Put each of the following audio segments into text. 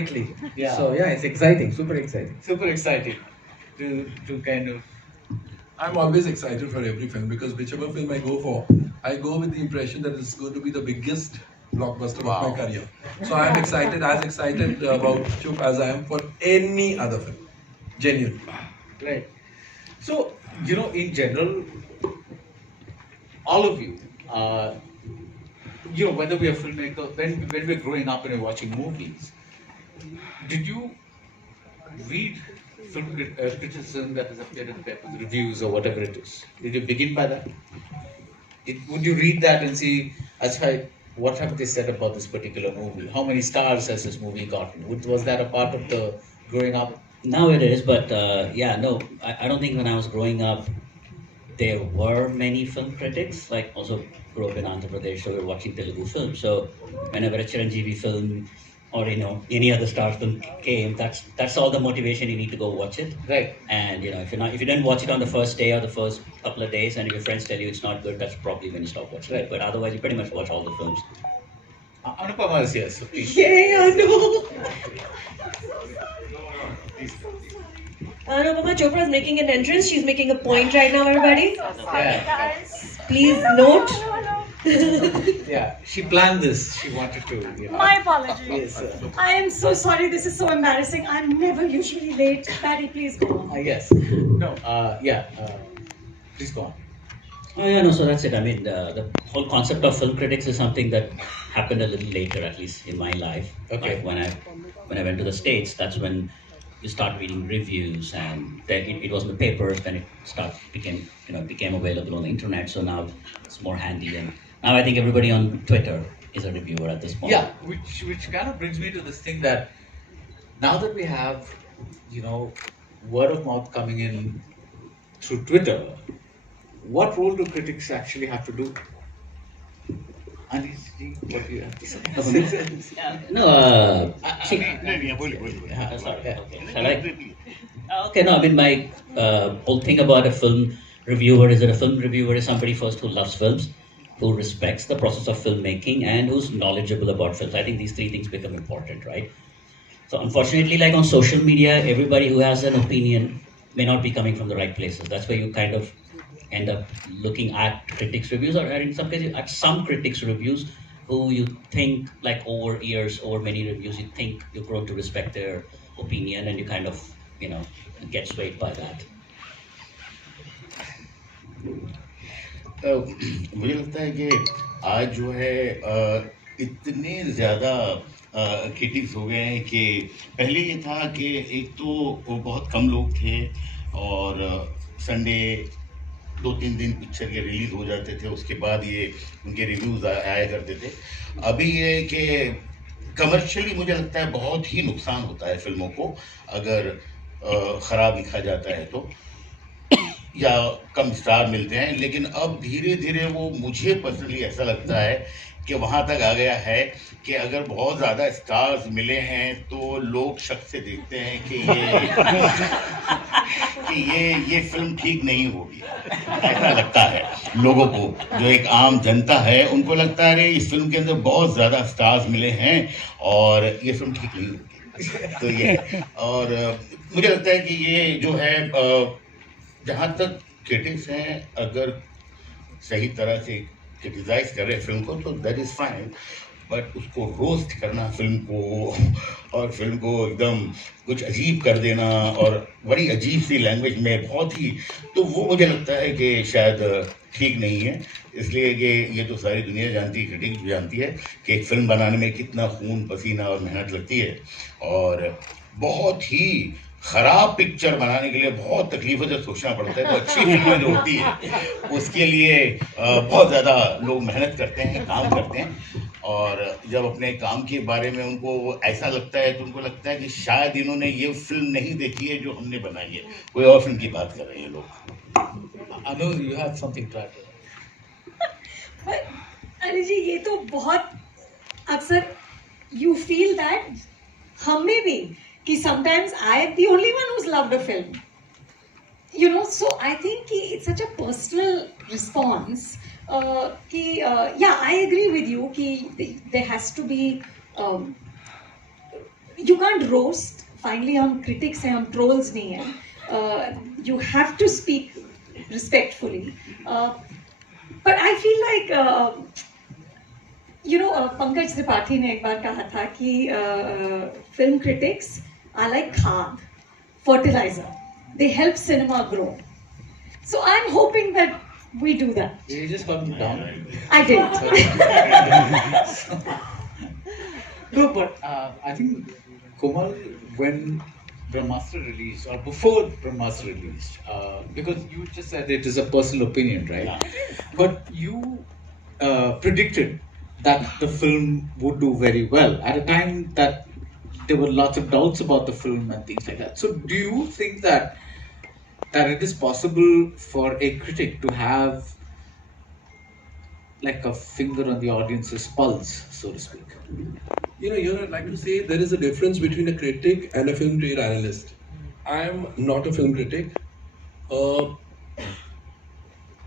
quickly. Yeah. So yeah, it's exciting, super exciting. Super excited to kind of. I'm always excited for every film because whichever film I go for, I go with the impression that it's going to be the biggest blockbuster of my career. So I'm excited, as excited about Chup as I am for any other film. Genuine. Right. So, in general, all of you, whether we are filmmakers, when we're growing up and we're watching movies, did you read criticism that has appeared in papers, reviews, or whatever it is? Did you begin by that? Would you read that and see, what have they said about this particular movie? How many stars has this movie gotten? Was that a part of the growing up? Now it is, but no, I don't think when I was growing up, there were many film critics. Like, also grew up in Andhra Pradesh, so we were watching Telugu films. So whenever a Chiranjeevi film or any other star film came, that's all the motivation. You need to go watch it. Right. And if you didn't watch it on the first day or the first couple of days, and if your friends tell you it's not good, that's probably when you stop watching it. But otherwise, you pretty much watch all the films. Anupama is here, so please. Yeah, no. Anupama Chopra is making an entrance. She's making a point right now, everybody. Yeah. Please note. Yeah, she planned this. She wanted to. My apologies. Yes, I am so sorry. This is so embarrassing. I'm never usually late. Patty, please go on. yes. No. Please go on. Oh yeah, no. So that's it. I mean, the whole concept of film critics is something that happened a little later, at least in my life. Okay. Like when I went to the States, that's when you start reading reviews, and then it was in the papers. Then it became available on the internet. So now it's more handy, and now I think everybody on Twitter is a reviewer at this point. Yeah, which kind of brings me to this thing that now that we have, word of mouth coming in through Twitter, what role do critics actually have to do? Anees, what do you have to say? No. Sorry. Okay. Shall I? Okay. No. I mean, my whole thing about a film reviewer is that a film reviewer is somebody first who loves films, who respects the process of filmmaking, and who's knowledgeable about films. I think these three things become important, right? So unfortunately, like on social media, everybody who has an opinion may not be coming from the right places. That's where you kind of end up looking at critics' reviews, or in some cases at some critics' reviews who you think, like over years, over many reviews, you think you've grown to respect their opinion, and you kind of, get swayed by that. मुझे लगता है कि आज जो है इतने ज़्यादा critics हो गए हैं कि पहले ये था कि एक तो वो बहुत कम लोग थे और संडे 2-3 दिन पिक्चर के रिलीज़ हो जाते थे, उसके बाद ये उनके रिव्यूज़ आया करते थे। अभी ये कि कमर्शियली मुझे लगता है बहुत ही नुकसान होता है फिल्मों को अगर ख़राब लिखा जाता है तो, या कम स्टार मिलते हैं। लेकिन अब धीरे धीरे वो, मुझे पर्सनली ऐसा लगता है कि वहाँ तक आ गया है कि अगर बहुत ज़्यादा स्टार्स मिले हैं तो लोग शक से देखते हैं कि ये फिल्म ठीक नहीं होगी। ऐसा लगता है लोगों को, जो एक आम जनता है उनको लगता है अरे इस फिल्म के अंदर बहुत ज़्यादा स्टार्स मिले हैं और ये फिल्म ठीक नहीं होगी। तो ये, और मुझे लगता है कि ये जो है, जहाँ तक क्रिटिक्स हैं अगर सही तरह से क्रिटिसाइज कर रहे हैं फिल्म को तो दैट इज़ फाइन, बट उसको रोस्ट करना फिल्म को और फिल्म को एकदम कुछ अजीब कर देना और बड़ी अजीब सी लैंग्वेज में बहुत ही, तो वो मुझे लगता है कि शायद ठीक नहीं है। इसलिए कि ये तो सारी दुनिया जानती है, क्रिटिक्स भी जानती है कि एक फिल्म बनाने में कितना खून पसीना और मेहनत लगती है, और बहुत ही ख़राब पिक्चर बनाने के लिए बहुत तकलीफ़ों से सोचना पड़ता है। तो अच्छी फिल्में जो होती है उसके लिए बहुत ज़्यादा लोग मेहनत करते हैं, काम करते हैं, और जब अपने काम के बारे में उनको ऐसा लगता है तो उनको लगता है कि शायद इन्होंने ये फिल्म नहीं देखी है जो हमने बनाई है, कोई और फिल्म की बात कर रहे हैं लोग। Anu, you have something to add. अरे जी, ये तो बहुत अक्सर you feel that हम में भी कि sometimes I am the only one who's loved a film. So I think it's such a personal response. Yeah, I agree with you. There has to be, you can't roast. Finally, हम critics हैं, हम trolls नहीं हैं. You have to speak respectfully. But I feel like, Pankaj Tripathi ने एक बार कहा था कि film critics are like खाद, fertilizer. They help cinema grow. So I'm hoping that we do that. You just got me down. I did. No, but I think Komal, when Brahmastra released, or before Brahmastra released, because you just said it is a personal opinion, right? Yeah. But you predicted that the film would do very well at a time that there were lots of doubts about the film and things like that. So, do you think that it is possible for a critic to have like a finger on the audience's pulse, so to speak? Here I'd like to say there is a difference between a critic and a film trade analyst. I am not a film critic.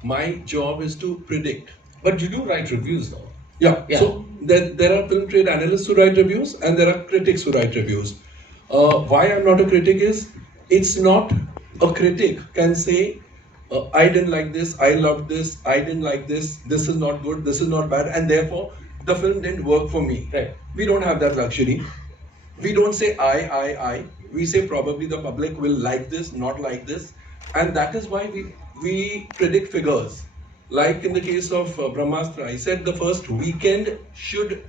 My job is to predict. But you do write reviews, though. Yeah. Yeah. So there are film trade analysts who write reviews and there are critics who write reviews. Why I'm not a critic is, it's not a critic can say, I didn't like this, I loved this, I didn't like this is not good, this is not bad, and therefore the film didn't work for me. Right. We don't have that luxury. We don't say I. We say probably the public will like this, not like this, and that is why we predict figures. Like in the case of Brahmastra, I said the first weekend should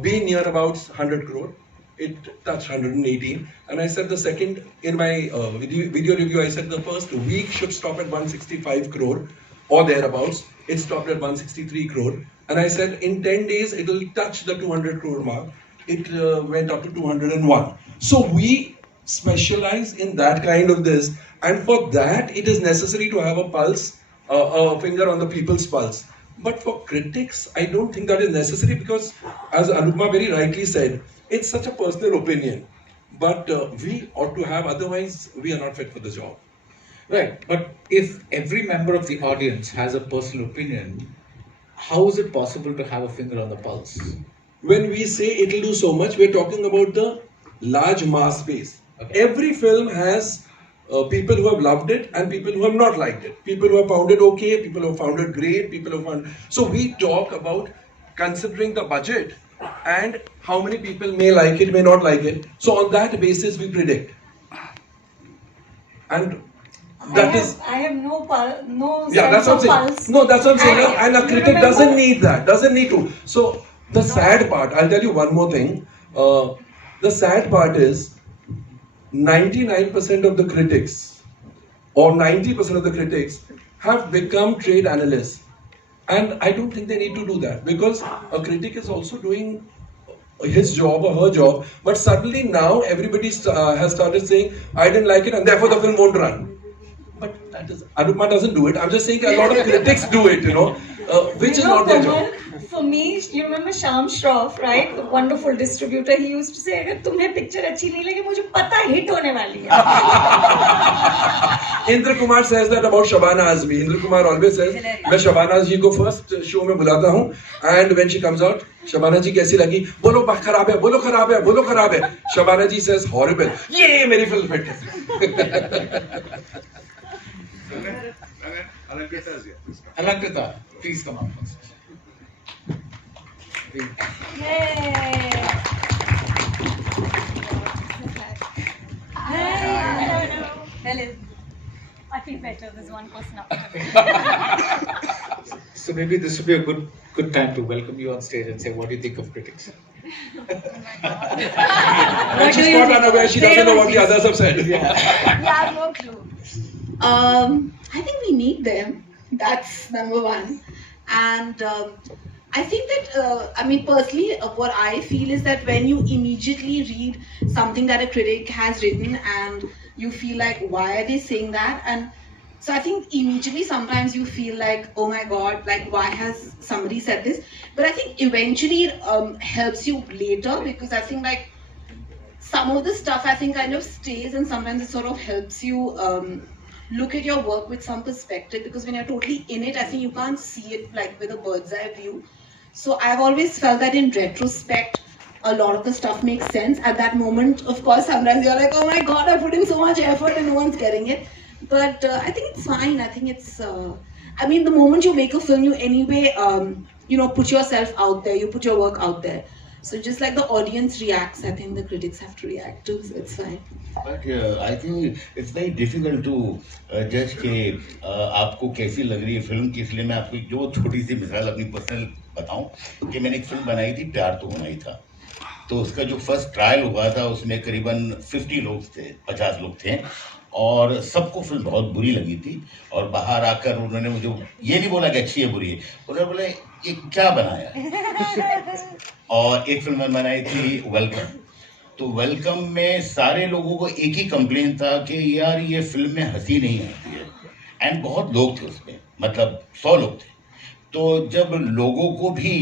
be near about 100 crore. It touched 118, and I said the second in my video review. I said the first week should stop at 165 crore or thereabouts. It stopped at 163 crore, and I said in 10 days it will touch the 200 crore mark. It went up to 201. So we specialize in that kind of this, and for that it is necessary to have a pulse, a finger on the people's pulse. But for critics, I don't think that is necessary because, as Anupma very rightly said, it's such a personal opinion. But we ought to have, otherwise we are not fit for the job. Right. But if every member of the audience has a personal opinion, how is it possible to have a finger on the pulse? When we say it will do so much, we're talking about the large mass base. Okay. Every film has people who have loved it and people who have not liked it. People who have found it okay, people who have found it great, people who have found... So we talk about considering the budget and how many people may like it, may not like it. So on that basis we predict. And that I have no yeah, that's what I'm saying. pulse. No, that's what I'm saying. And a You critic remember- doesn't need that, doesn't need to. So the sad part, I'll tell you one more thing. The sad part is 99% of the critics or 90% of the critics have become trade analysts. And I don't think they need to do that because a critic is also doing his job or her job. But suddenly now everybody has started saying, I didn't like it and therefore the film won't run. But that is, Anupma doesn't do it. I'm just saying a lot of critics do it, which is not their job. For me, you remember Sham Shroff, right? The wonderful distributor. He used to say, अगर तुम्हें picture अच्छी नहीं लगी, मुझे पता hit होने वाली है. Indra Kumar says that about Shabana Azmi. Indra Kumar always says, मैं Shabana जी को first show में बुलाता हूँ, and when she comes out, Shabana जी कैसी लगी? बोलो खराब है, बोलो खराब है, बोलो खराब है. Shabana जी says horrible. ये मेरी film hit है. Alankrita, please come up first. Hello. I feel better. There's one person up. So maybe this would be a good time to welcome you on stage and say, what do you think of critics? And she's caught unaware, she doesn't know what the others have said. Yeah, I have no clue. I think we need them. That's number one. And I think that, personally, what I feel is that when you immediately read something that a critic has written and you feel like, why are they saying that? And so I think immediately sometimes you feel like, oh my God, like why has somebody said this? But I think eventually it helps you later because I think like some of the stuff I think kind of stays and sometimes it sort of helps you look at your work with some perspective because when you're totally in it, I think you can't see it like with a bird's eye view. So I've always felt that in retrospect, a lot of the stuff makes sense. At that moment, of course, sometimes you're like, oh my god, I put in so much effort and no one's getting it. But I think it's fine. I think it's, I mean, the moment you make a film, you anyway, put yourself out there, you put your work out there. So just like the audience reacts, I think the critics have to react too, so it's fine. But I think it's very difficult to judge कि आपको कैसी लग रही है film की, इसलिए मैं आपको जो छोटी सी मिसाल अपनी पर्सनल बताऊं कि मैंने एक फिल्म बनाई थी, प्यार तो होना ही था। तो उसका जो फर्स्ट ट्रायल हुआ था उसमें करीबन 50 लोग थे, 50 लोग थे, और सबको फिल्म बहुत बुरी लगी थी। और बाहर आकर उन्होंने मुझे ये नहीं बोला कि अच्छी है बुरी है, उन्होंने बोला ये क्या बनाया है। और एक फिल्म मैंने बनाई थी वेलकम, तो वेलकम में सारे लोगों को एक ही कंप्लेन था कि यार ये फिल्म में हंसी नहीं आती है। एंड बहुत लोग थे उसमें, मतलब 100 लोग थे। तो जब लोगों को भी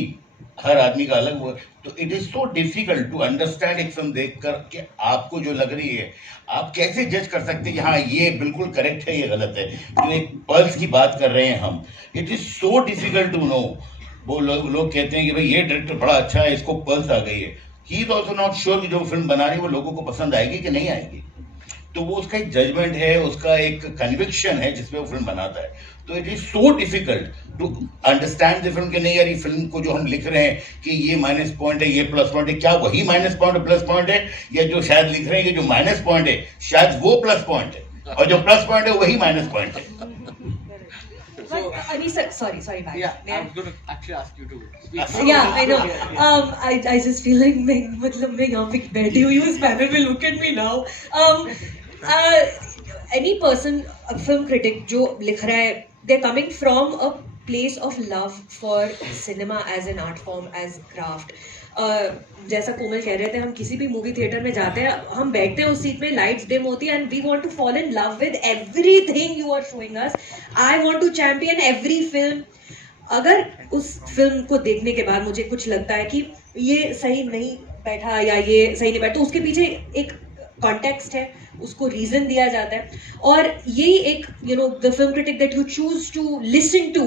हर आदमी का अलग हुआ, तो it is so difficult to understand एक फिल्म देखकर कि आपको जो लग रही है आप कैसे जज कर सकते हैं कि हाँ ये बिल्कुल करेक्ट है, ये गलत है। जो एक पल्स की बात कर रहे हैं हम, it is so difficult to know. वो लोग कहते हैं कि भाई ये डायरेक्टर बड़ा अच्छा है, इसको पल्स आ गई है। He is also not sure कि जो फिल्म बना रही है वो लोगों को पसंद आएगी कि नहीं आएगी। तो वो उसका एक जजमेंट है, उसका एक कन्विक्शन है जिसमें वो फिल्म बनाता है। तो it is so difficult to understand the film कि नहीं यार ये फिल्म को जो हम लिख रहे हैं कि ये माइनस पॉइंट है, ये प्लस पॉइंट है, क्या वही माइनस पॉइंट प्लस पॉइंट है, या जो शायद लिख रहे हैं कि जो माइनस पॉइंट है शायद वो प्लस पॉइंट है और जो प्लस पॉइंट है वही माइनस पॉइंट है। Anees, sorry, ma'am. Yeah, I was going to actually ask you to speak. Yeah, I know. I just feel like मैं यहाँ पे बैठी हुई हूँ इस पैनल में, look at me now. Any person, a film critic जो लिख रहा है, they're coming from a place of love for cinema as an art form, as craft. जैसा कोमल कह रहे थे, हम किसी भी मूवी थिएटर में जाते हैं, हम बैठते हैं उस सीट में, लाइट्स डिम होती है, and we want to fall in love with everything you are showing us. I want to champion every film. अगर उस फिल्म को देखने के बाद मुझे कुछ लगता है कि ये सही नहीं बैठा या ये सही नहीं बैठा, तो उसके पीछे एक कॉन्टेक्स्ट है, उसको रीजन दिया जाता है। और यही एक the film critic that you choose to listen to,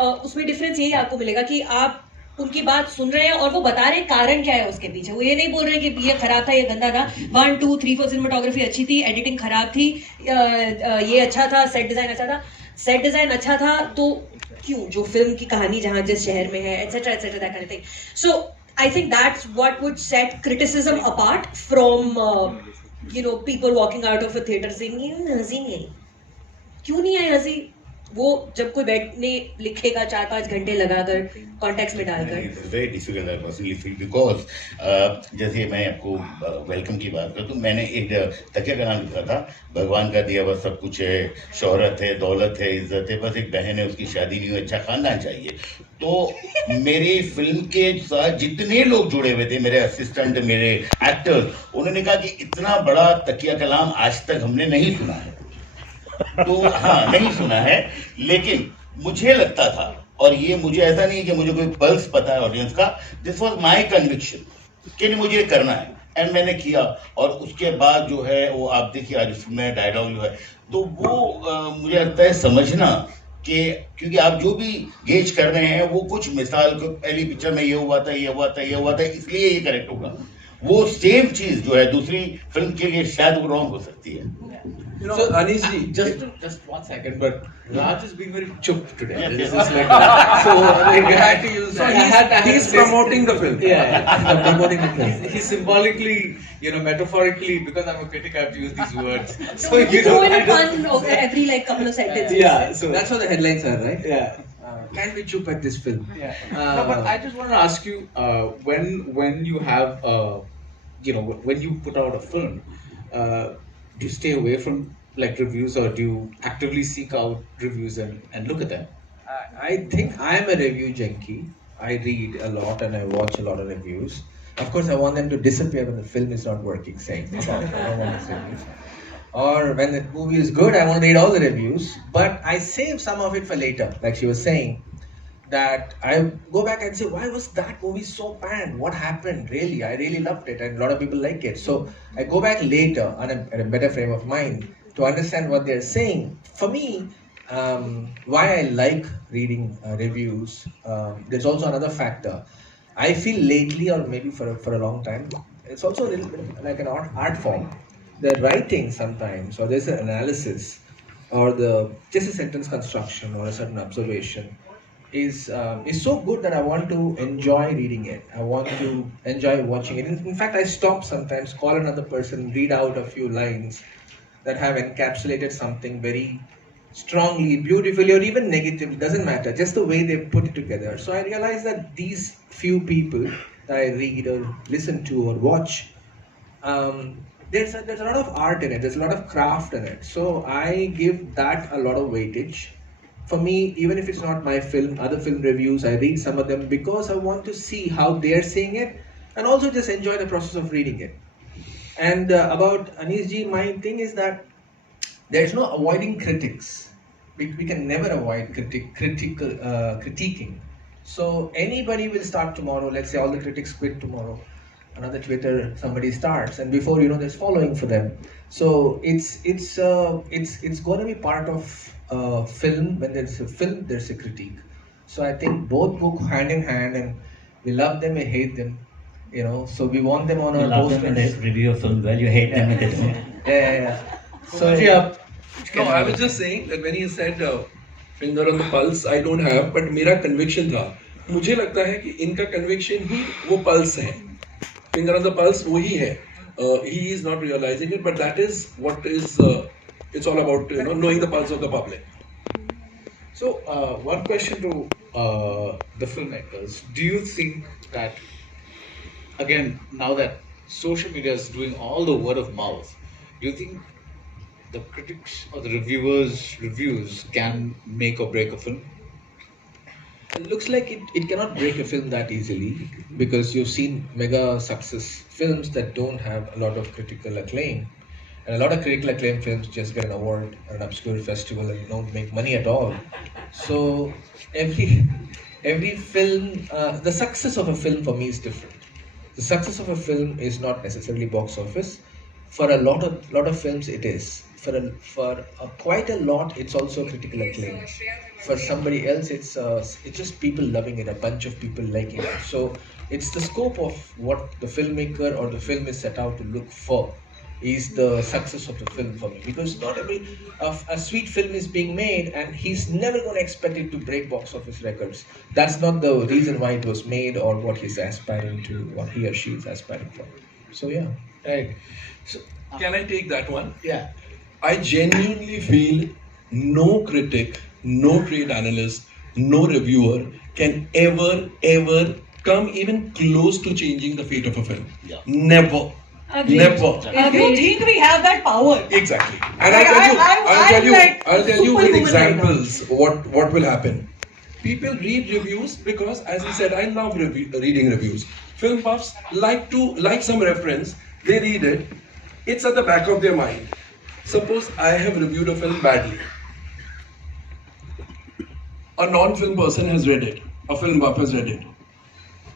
उसमें डिफरेंस यही आपको मिलेगा कि आप उनकी बात सुन रहे हैं और वो बता रहे हैं कारण क्या है उसके पीछे। वो ये नहीं बोल रहे हैं कि ये खराब था, ये गंदा था, 1 2 3 4 सिनेमाटोग्राफी अच्छी थी, एडिटिंग खराब थी, ये अच्छा था, सेट डिजाइन अच्छा था। सेट डिजाइन अच्छा था तो क्यों, जो फिल्म की कहानी जहाँ जिस शहर में है, etcetera etcetera, that kind of thing. So I think that's what would set criticism apart from people walking out of a theater saying हंसी नहीं आई। क्यों नहीं आई हंसी? वो जब कोई बैठने लिखेगा 4-5 घंटे लगाकर कॉन्टेक्स्ट में डालकर। Very difficult I personally feel because जैसे मैं आपको वेलकम की बात करूँ तो मैंने एक तकिया का नाम लिखा था, भगवान का दिया हुआ सब कुछ है, शोहरत है, दौलत है, इज्जत है, बस एक बहन है, उसकी शादी नहीं हुई, अच्छा खानदान चाहिए। तो मेरी फिल्म के साथ जितने लोग जुड़े हुए थे, मेरे असिस्टेंट, मेरे एक्टर्स, उन्होंने कहा कि इतना बड़ा तकिया कलाम आज तक हमने नहीं सुना है। तो हाँ, नहीं सुना है, लेकिन मुझे लगता था, और ये मुझे ऐसा नहीं है कि मुझे कोई पल्स पता है ऑडियंस का, दिस वॉज माई कन्विक्शन कि नहीं मुझे करना है, एंड मैंने किया। और उसके बाद जो है वो आप देखिए आज उसमें डायलॉग जो है, तो वो मुझे लगता है समझना कि क्योंकि आप जो भी गेज कर रहे हैं वो कुछ मिसाल को, पहली पिक्चर में ये हुआ था, ये हुआ था, ये हुआ था, इसलिए ये करेक्ट होगा। वो सेम चीज जो है दूसरी फिल्म के लिए शायद वो रॉन्ग हो सकती है। So Anees ji, Just 1 second, but Raj has been very chup today. Yes, This yes. is like, so I had to use. So I had he's to promoting the film. Yeah, I'm promoting the film. He symbolically, metaphorically, because I'm a critic, I have to use these words. So Throw in a pun every like couple of sentences. Yeah, so That's what the headlines are, right? yeah. Can we chup at this film? Yeah. No, but I just want to ask you, when you have, when you put out a film, do you stay away from like reviews, or do you actively seek out reviews and look at them? I think I'm a review junkie. I read a lot and I watch a lot of reviews. Of course, I want them to disappear when the film is not working. Saying I don't want these reviews. Or when the movie is good, I want to read all the reviews. But I save some of it for later. Like she was saying, that I go back and say, why was that movie so banned? What happened? Really, I really loved it, and a lot of people like it. So I go back later on at a better frame of mind to understand what they're saying. For me, why I like reading reviews, there's also another factor. I feel lately, or maybe for a long time, it's also a little bit like an art form. The writing sometimes, or there's an analysis, or the just a sentence construction or a certain observation is so good that I want to enjoy reading it. I want to enjoy watching it. In fact, I stop sometimes, call another person, read out a few lines that have encapsulated something very strongly, beautifully, or even negatively, doesn't matter, just the way they put it together. So I realize that these few people that I read or listen to or watch, there's a lot of art in it, there's a lot of craft in it. So I give that a lot of weightage. For me, even if it's not my film, other film reviews, I read some of them because I want to see how they're seeing it and also just enjoy the process of reading it. And about Anees ji, my thing is that there's no avoiding critics. We can never avoid critiquing. So anybody will start tomorrow. Let's say all the critics quit tomorrow. Another Twitter somebody starts, and before you know, there's following for them. So it's going to be part of film. When there's a film, there's a critique. So I think both go hand in hand, and we love them, we hate them. You know, so we want them on You our love posters. them when they review a film well, you hate them when they don't. Yeah. So No, I was just saying that when he said finger on the pulse, I don't have, but मेरा conviction था. मुझे लगता है कि इनका conviction ही वो pulse है. Finger on the pulse वही है. He is not realizing it, but that is what is. It's all about knowing the pulse of the public. So, one question to the filmmakers. Do you think that, again, now that social media is doing all the word of mouth, do you think the critics or the reviewers' reviews can make or break a film? It looks like it cannot break a film that easily because you've seen mega success films that don't have a lot of critical acclaim. And a lot of critical acclaim films just get an award at an obscure festival and don't make money at all. So every film, the success of a film for me is different. The success of a film is not necessarily box office. For a lot of films, it is. For quite a lot, it's also critical acclaim. For somebody else, it's just people loving it, a bunch of people liking it. So it's the scope of what the filmmaker or the film is set out to look for is the success of the film for me. Because not every a sweet film is being made, and he's never going to expect it to break box office records. That's not the reason why it was made or what he's aspiring to, what he or she is aspiring for. So yeah. Right. So, can I take that one? Yeah. I genuinely feel no critic, no trade analyst, no reviewer can ever come even close to changing the fate of a film. Yeah. Never. Agreed. Never. If you think we have that power, Exactly. And Like, I'll tell you with superhuman examples what will happen. People read reviews because, as he said, I love reading reviews. Film buffs like some reference, they read it. It's at the back of their mind. Suppose I have reviewed a film badly. A non-film person has read it. A film buff has read it.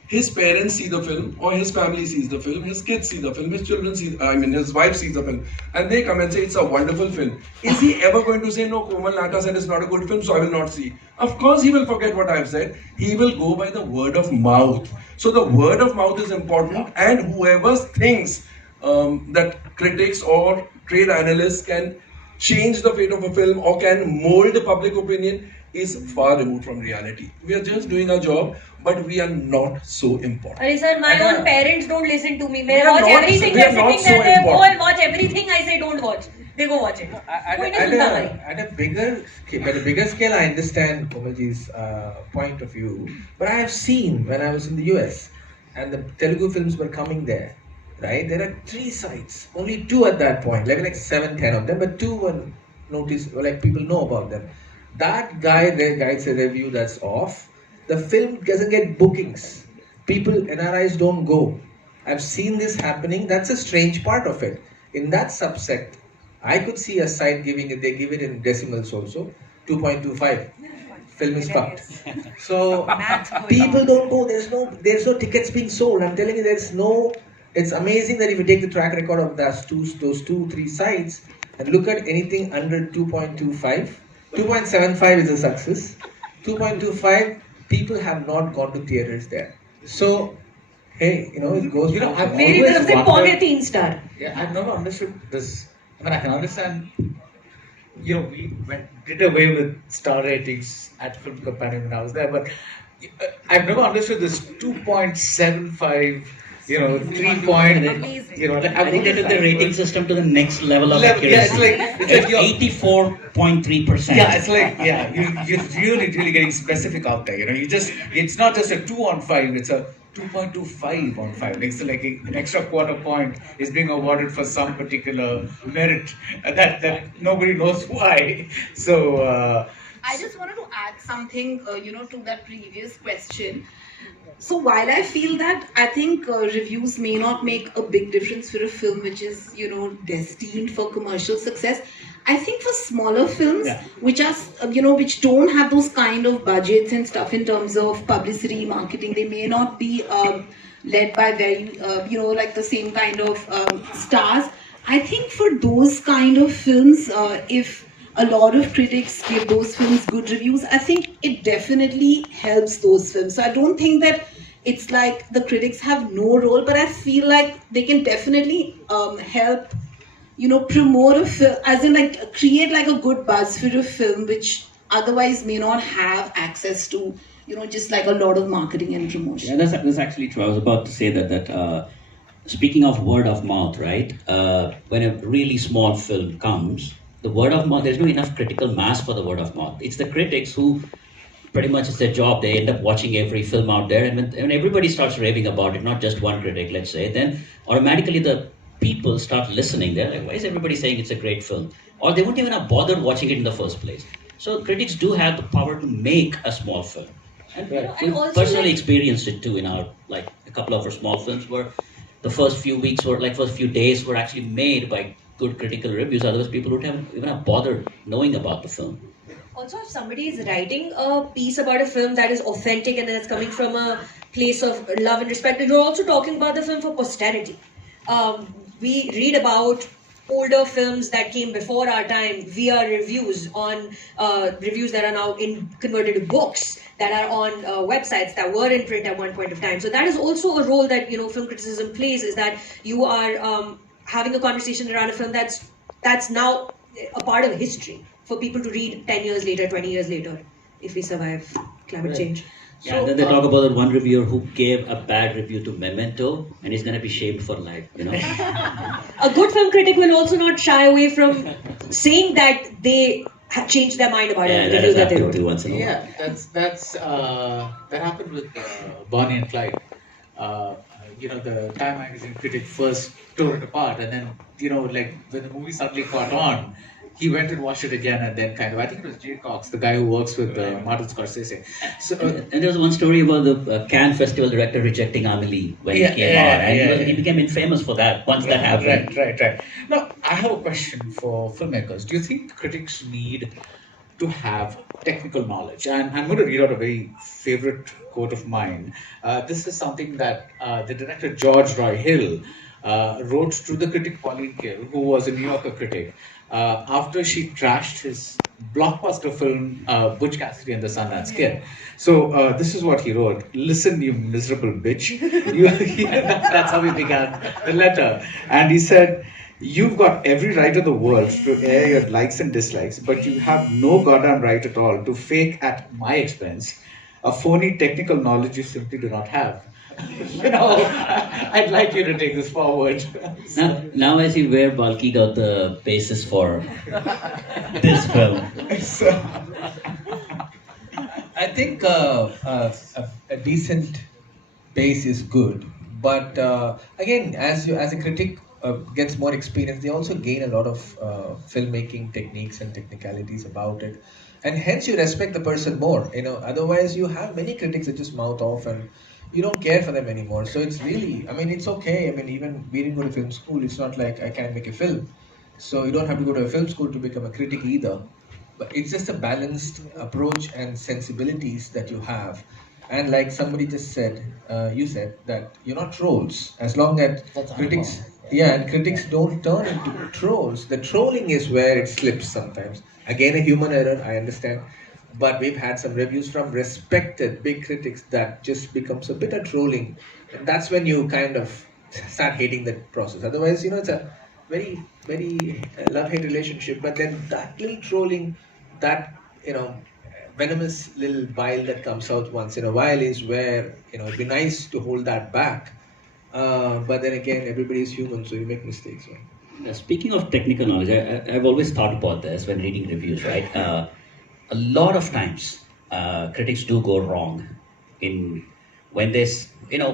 His parents see the film, or his family sees the film, his kids see the film, his children see, his wife sees the film, and they come and say it's a wonderful film. Is he ever going to say, no, Komal, Nahta said it's not a good film, so I will not see? Of course he will forget what I have said. He will go by the word of mouth. So the word of mouth is important, and whoever thinks that critics or trade analysts can change the fate of a film or can mold public opinion is far removed from reality. We are just doing our job, but we are not so important. Arey sir, my own parents don't listen to me. We They are watch not- everything. we They're are not sitting so there. They go important. and watch everything I say don't watch. They go watch it. At a bigger scale, I understand Komalji's point of view. But I have seen when I was in the US and the Telugu films were coming there, right? There are 3 sites, only 2 at that point, like 7, 10 of them, but 2 were noticed, like people know about them. That guy there writes a review that's off. The film doesn't get bookings. People, NRIs don't go. I've seen this happening. That's a strange part of it. In that subset, I could see a site giving it, they give it in decimals also, 2.25. Film is fucked. So people don't go. There's no tickets being sold. I'm telling you, it's amazing that if you take the track record of those 2-3 sites and look at anything under 2.25, 2.75 is a success. 2.25, people have not gone to theaters there. So hey, it goes. You know, I've मेरी always तरफ से wondered- पौने 3 star. Yeah, I've never understood this. I mean, I can understand. You know, did away with star ratings at Film Companion when I was there, but I've never understood this 2.75. You know, 3 point. You know, I think they took the rating system to the next level of accuracy. Yeah, it's like you're- 84.3%. Yeah, it's like, you're really getting specific out there. You know, it's not just a 2 on 5, it's a 2.25 on 5. It's like an extra quarter point is being awarded for some particular merit that nobody knows why. So, I just wanted to add something, to that previous question. So while I feel that I think reviews may not make a big difference for a film which is, destined for commercial success, I think for smaller films which are, which don't have those kind of budgets and stuff in terms of publicity, marketing, they may not be led by very, like the same kind of stars. I think for those kind of films, if a lot of critics give those films good reviews, I think it definitely helps those films. So I don't think that it's like the critics have no role, but I feel like they can definitely help, promote a film, as in like create like a good buzz for a film which otherwise may not have access to, just like a lot of marketing and promotion. Yeah, that's actually true. I was about to say that speaking of word of mouth, right? When a really small film comes, the word of mouth, there's no enough critical mass for the word of mouth. It's the critics who pretty much it's their job. They end up watching every film out there, and when everybody starts raving about it, not just one critic, let's say, then automatically the people start listening. They're like, why is everybody saying it's a great film? Or they wouldn't even have bothered watching it in the first place. So critics do have the power to make a small film. And we've also, personally like- experienced it too in our, like, a couple of our small films where the first few weeks were, like, first few days were actually made by good critical reviews. Otherwise people would have even have bothered knowing about the film. Also, if somebody is writing a piece about a film that is authentic and that's coming from a place of love and respect, you're also talking about the film for posterity. We read about older films that came before our time via reviews on reviews that are now converted to books, that are on websites that were in print at one point of time. So that is also a role that film criticism plays, is that you are having a conversation around a film that's now a part of history for people to read 10 years later, 20 years later, if we survive climate change. Yeah, and then they talk about that one reviewer who gave a bad review to Memento, and he's going to be shamed for life, A good film critic will also not shy away from saying that they have changed their mind about a review that they wrote. Once in a while. yeah, that happened with Bonnie and Clyde. The Time magazine critic first tore it apart, and then like when the movie suddenly caught on, he went and watched it again, and then I think it was Jay Cox, the guy who works with Martin Scorsese. So, And there was one story about the Cannes Festival director rejecting Amelie when he came out, and he became infamous for that once that happened. Right. Now, I have a question for filmmakers. Do you think critics need to have technical knowledge? And I'm going to read out a very favorite quote of mine. This is something that the director George Roy Hill wrote to the critic Pauline Kael, who was a New Yorker critic, after she trashed his blockbuster film Butch Cassidy and the Sundance Kid. So this is what he wrote: "Listen, you miserable bitch." That's how he began the letter, and he said, "You've got every right in the world to air your likes and dislikes, but you have no goddamn right at all to fake at my expense a phony technical knowledge you simply do not have." I'd like you to take this forward. Now I see where Balki got the basis for this film. So, I think a decent base is good, but again, as a critic gets more experience, they also gain a lot of filmmaking techniques and technicalities about it, and hence you respect the person more. Otherwise you have many critics that just mouth off and you don't care for them anymore. So it's really, it's okay. Even we didn't go to film school. It's not like I can't make a film. So you don't have to go to a film school to become a critic either. But it's just a balanced approach and sensibilities that you have. And like somebody just said, you said that you're not trolls. As long as critics, and critics don't turn into trolls. The trolling is where it slips sometimes. Again, a human error, I understand. but we've had some reviews from respected big critics that just becomes a bit of trolling. And that's when you kind of start hating the process. Otherwise, it's a very, very love-hate relationship. But then that little trolling, that, venomous little bile that comes out once in a while is where, it'd be nice to hold that back. But then again, everybody is human, so you make mistakes, right? Speaking of technical knowledge, I've always thought about this when reading reviews, right? A lot of times, critics do go wrong in when there's,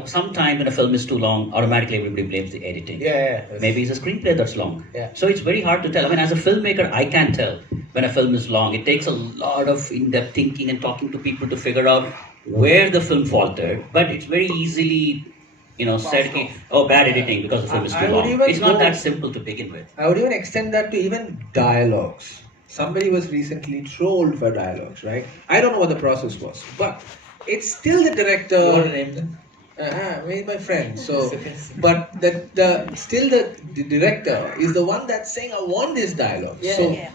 sometime when a film is too long, automatically everybody blames the editing. Yeah. Maybe it's a screenplay that's long. Yeah. So it's very hard to tell. I mean, as a filmmaker, I can tell when a film is long. It takes a lot of in-depth thinking and talking to people to figure out where the film faltered. But it's very easily, said, okay, oh, bad editing because the film is too I would long. even It's not go- that simple to begin with. I would even extend that to even dialogues. Somebody was recently trolled for dialogues, right? I don't know what the process was, but it's still the director. You want to name them? He's my friend. So, but still the director is the one that's saying, "I want this dialogue." Yeah. So, Yeah.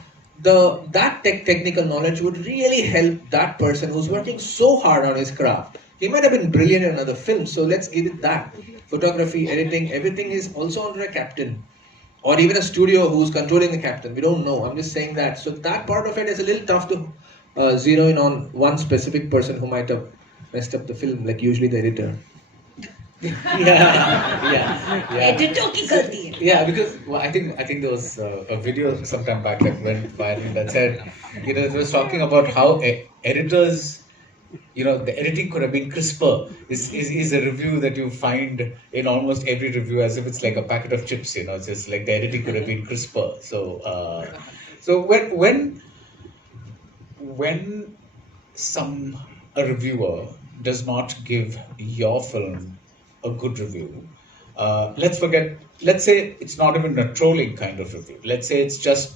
that technical knowledge would really help that person who's working so hard on his craft. He might have been brilliant in another film, so let's give it that. Photography, editing, everything is also under a captain. Or even a studio who's controlling the captain. We don't know. I'm just saying that. So that part of it is a little tough to zero in on one specific person who might have messed up the film, like usually the editor. Yeah. Editor की गलती है. Yeah, because I think there was a video sometime back that went viral that said, it was talking about how editors, the editing could have been crisper. Is a review that you find in almost every review as if it's like a packet of chips. It's just like the editing could have been crisper. So when a reviewer does not give your film a good review, let's say it's not even a trolling kind of review. Let's say it's just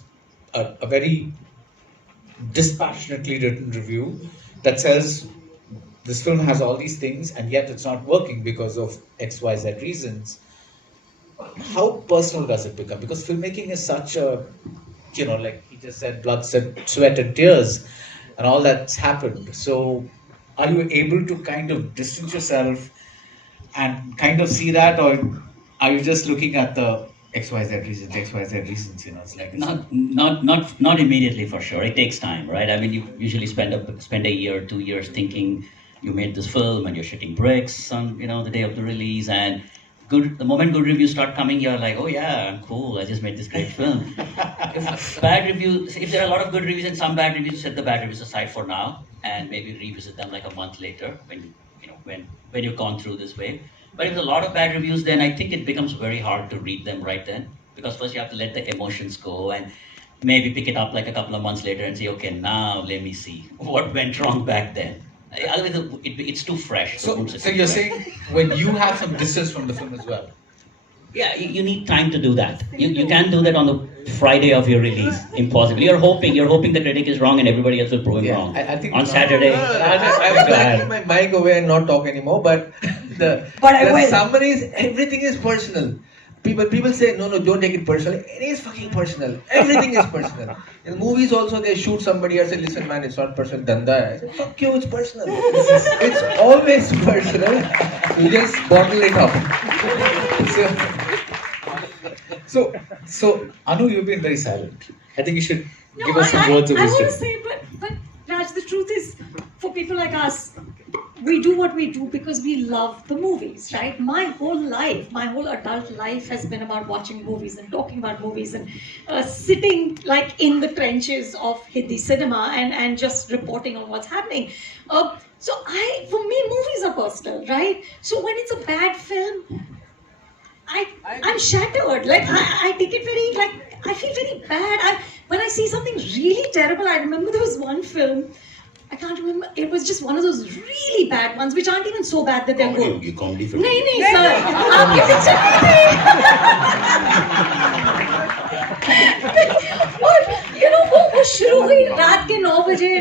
a very dispassionately written review that says this film has all these things and yet it's not working because of XYZ reasons. How personal does it become? Because filmmaking is such a, like he just said, blood, sweat and tears and all that's happened. So are you able to kind of distance yourself and kind of see that, or are you just looking at the XYZ reasons? It's like Not immediately for sure. It takes time, right? I mean, you usually spend a year, 2 years thinking you made this film and you're shitting bricks on the day of the release, and the moment good reviews start coming, you're like, oh yeah, I'm cool. I just made this great film. If there are a lot of good reviews and some bad reviews, set the bad reviews aside for now and maybe revisit them like a month later when you've gone through this wave. But if there's a lot of bad reviews, then I think it becomes very hard to read them right then, because first you have to let the emotions go and maybe pick it up like a couple of months later and say, okay, now let me see what went wrong back then. Otherwise, it's too fresh. So you're saying when you have some distance from the film as well? Yeah, you need time to do that. You can't do that on the Friday of your release. Impossible. You're hoping the critic is wrong and everybody else will prove him wrong. I think on Saturday. I would like to keep my mic away and not talk anymore, but the summaries, everything is personal. People say, no, don't take it personally. It is fucking personal. Everything is personal. In movies also, they shoot somebody and say, listen man, it's not personal, danda hai. I say, fuck you, it's personal. It's always personal. You just bottle it up. So Anu, you've been very silent. I think you should No, give us some words of I want wisdom. to say, but Raj, the truth is, for people like us, we do what we do because we love the movies, right? My whole life, my whole adult life has been about watching movies and talking about movies and sitting like in the trenches of Hindi cinema and just reporting on what's happening. For me, movies are personal, right? So when it's a bad film, I'm shattered. Like I take it I feel very bad. When I see something really terrible, I remember there was one film. I can't remember. It was just one of those really bad ones, which aren't even so bad that they're good. Comedy film. नहीं sir, आपकी picture नहीं थी। और वो शुरू हुई रात के 9 बजे,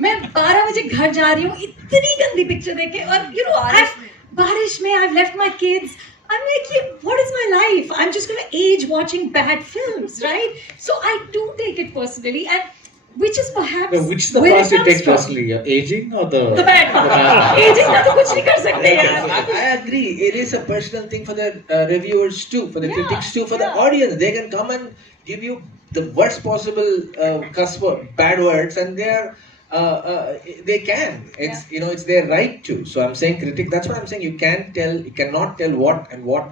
मैं 12 बजे घर जा रही हूँ इतनी गंदी पिक्चर देखे, और बारिश में I've left my kids. I'm like, what is my life? I'm just going to age watching bad films, right? So I do take it personally, and which is perhaps No, which is the where fast it you comes take from. personally? Aging or the bad part. Aging का तो कुछ नहीं कर सकते यार. I agree. It is a personal thing for the reviewers too, for the Yeah, critics too, for the yeah. audience. They can come and give you the worst possible cuss word, bad words, and they can. It's it's their right to. So I'm saying critic. That's what I'm saying. You cannot tell what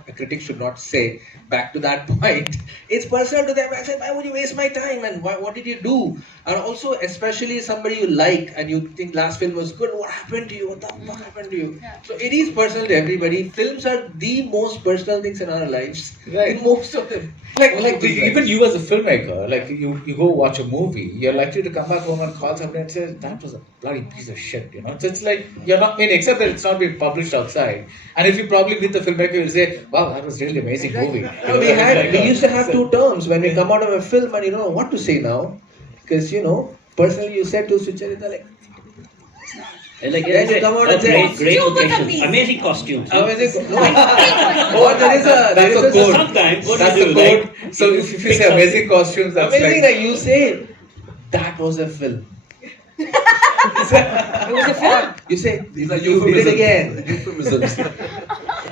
a critic should not say. Back to that point, it's personal to them. I said, why would you waste my time? And what did you do? And also, especially somebody you like and you think last film was good. What happened to you? What the fuck happened to you? Yeah. So it is personal to everybody. Films are the most personal things in our lives. Right. In most of them. Even you as a filmmaker, like you go watch a movie, you're likely to come back home and call somebody and say that was a bloody piece of shit, So it's like you're not except that it's not being published outside. And if you probably meet the filmmaker, you'll say, wow, that was really amazing movie. No, we used to have two terms when we come out of a film and you don't know what to say now. Because personally you said to Sucharita like And like, Then you come out and say, great "Costume was locations, amazing." amazing costumes. amazing. Or there is That's a code. Sometimes what That's do you the do? code. Like, So if you say amazing costumes, that's amazing like that you say that was a film. It was a film. You say These are you did it again. Euphemisms.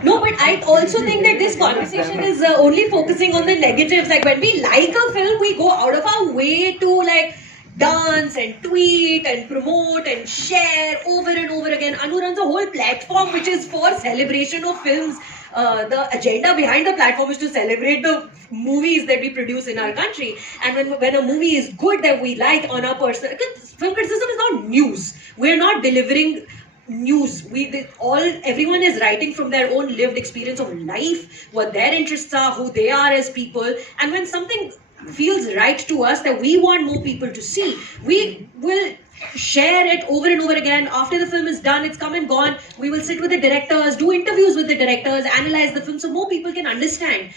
No, but I also think that this conversation is only focusing on the negatives. Like when we like a film, we go out of our way to like dance and tweet and promote and share over and over again. Anu runs a whole platform which is for celebration of films. The agenda behind the platform is to celebrate the movies that we produce in our country. And when a movie is good that we like on our personal, because film criticism is not news. We're not delivering news. Everyone is writing from their own lived experience of life, what their interests are, who they are as people. And when something feels right to us that we want more people to see, we will share it over and over again. After the film is done, it's come and gone, we will sit with the directors, do interviews with the directors, analyze the film so more people can understand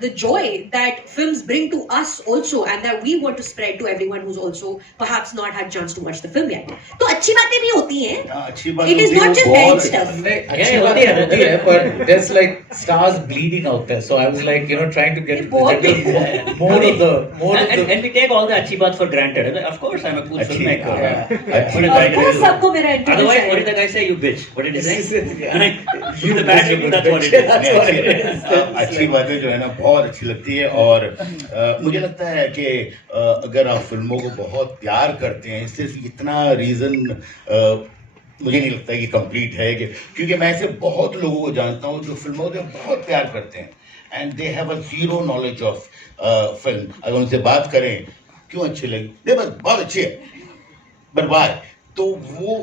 the joy that films bring to us also, and that we want to spread to everyone who's also perhaps not had chance to watch the film yet. तो अच्छी बातें भी होती हैं. अच्छी बात It is होती है, not वो just बहुत bad अच्छी stuff. अच्छी बात होती है, but there's like stars bleeding out there. So I was like, trying to get more of the. And we take all the achhi baat for granted. Like, of course, I'm a cool Achhi, filmmaker. yeah. What did Of I course do? सबको मेरा interview Otherwise, चाहिए. what did the guy say? You bitch. What did he say? You The bad review, that's what it is. That's what it is. अच्छी बातें जो है ना बहुत अच्छी लगती है और मुझे लगता है कि अगर आप फिल्मों को बहुत प्यार करते हैं सिर्फ इतना रीज़न मुझे नहीं लगता है कि कंप्लीट है कि क्योंकि मैं ऐसे बहुत लोगों को जानता हूँ जो फिल्मों से बहुत प्यार करते हैं and they have a zero knowledge of film अगर उनसे बात करें क्यों अच्छी लगी नहीं बस बहुत अच्छी है बर्बाद तो वो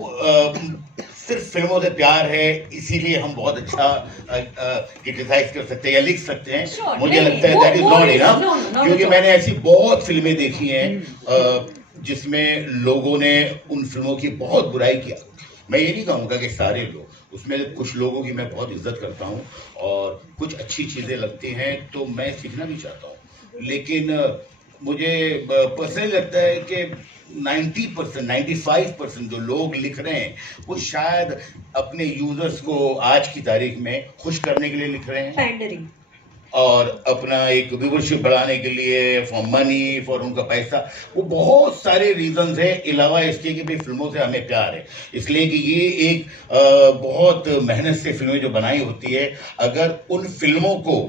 सिर्फ फिल्मों से प्यार है इसीलिए हम बहुत अच्छा क्रिटिसाइज कर सकते हैं या लिख सकते हैं Sure, मुझे नहीं, लगता है वो- दैट इज वो not is- enough no, no, not क्योंकि at all. मैंने ऐसी बहुत फिल्में देखी हैं जिसमें लोगों ने उन फिल्मों की बहुत बुराई किया मैं ये नहीं कहूँगा कि सारे लोग उसमें कुछ लोगों की मैं बहुत इज्जत करता हूँ और कुछ अच्छी चीज़ें लगती हैं तो मैं सीखना भी चाहता हूँ लेकिन मुझे पर्सनली लगता है कि 90%, 95% जो लोग लिख रहे हैं वो शायद अपने यूजर्स को आज की तारीख में खुश करने के लिए लिख रहे हैं Pandering. और अपना एक व्यूवरशिप बढ़ाने के लिए फॉर मनी फॉर उनका पैसा वो बहुत सारे रीजंस है अलावा इसके कि भाई फिल्मों से हमें प्यार है इसलिए कि ये एक बहुत मेहनत से फिल्में जो बनाई होती है अगर उन फिल्मों को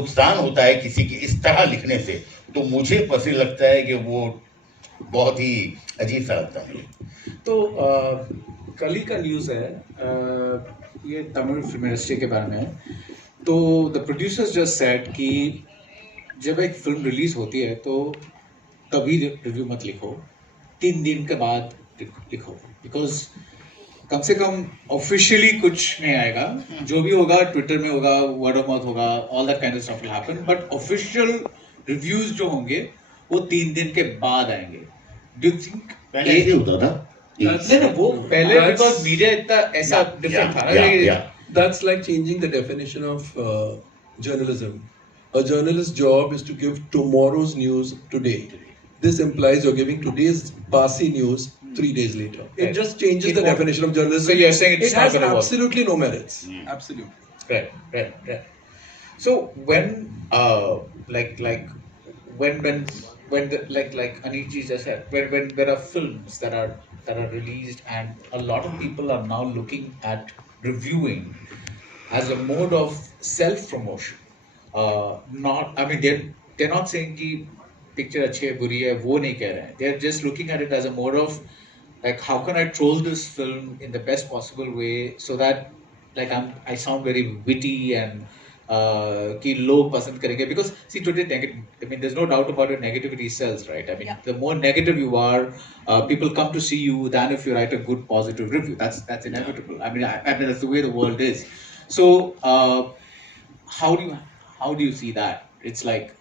नुकसान होता है किसी के इस तरह लिखने से तो मुझे पसंद लगता है कि वो बहुत ही अजीब सा लगता है तो कल ही का न्यूज़ है ये तमिल फिल्म इंडस्ट्री के बारे में है तो द प्रोड्यूसर्स जस्ट सेड कि जब एक फिल्म रिलीज होती है तो तभी रिव्यू मत लिखो 3 दिन के बाद लिखो बिकॉज कम से कम ऑफिशियली कुछ नहीं आएगा जो भी होगा ट्विटर में होगा वर्ड ऑफ माउथ होगा all that kind of stuff will happen but official reviews जो होंगे वो 3 दिन के बाद आएंगे डू यू थिंक पहले ऐसे होता था नहीं वो पहले बिकॉज मीडिया इतना ऐसा डिफरेंट था ना That's like changing the definition of journalism. A journalist's job is to give tomorrow's news today. This implies you're giving today's passy news 3 days later. It Right. just changes It the won't- definition of journalism. So you're saying it's it not has gonna work. absolutely no merits. Absolutely. Right. So when when when like Anees ji just said, when there are films that are released and a lot of people are now looking at reviewing as a mode of self promotion. Not, I mean, they're not saying कि picture अच्छी है बुरी है वो नहीं कह रहे हैं. They're just looking at it as a mode of like how can I troll this film in the best possible way so that like I sound very witty and कि लोग पसंद करेंगे, because see today I mean there's no doubt about it, negativity sells, right? I mean the more negative you are, people come to see you than if you write a good positive review. That's inevitable. I mean that's the way the world is. So how do you see that? It's like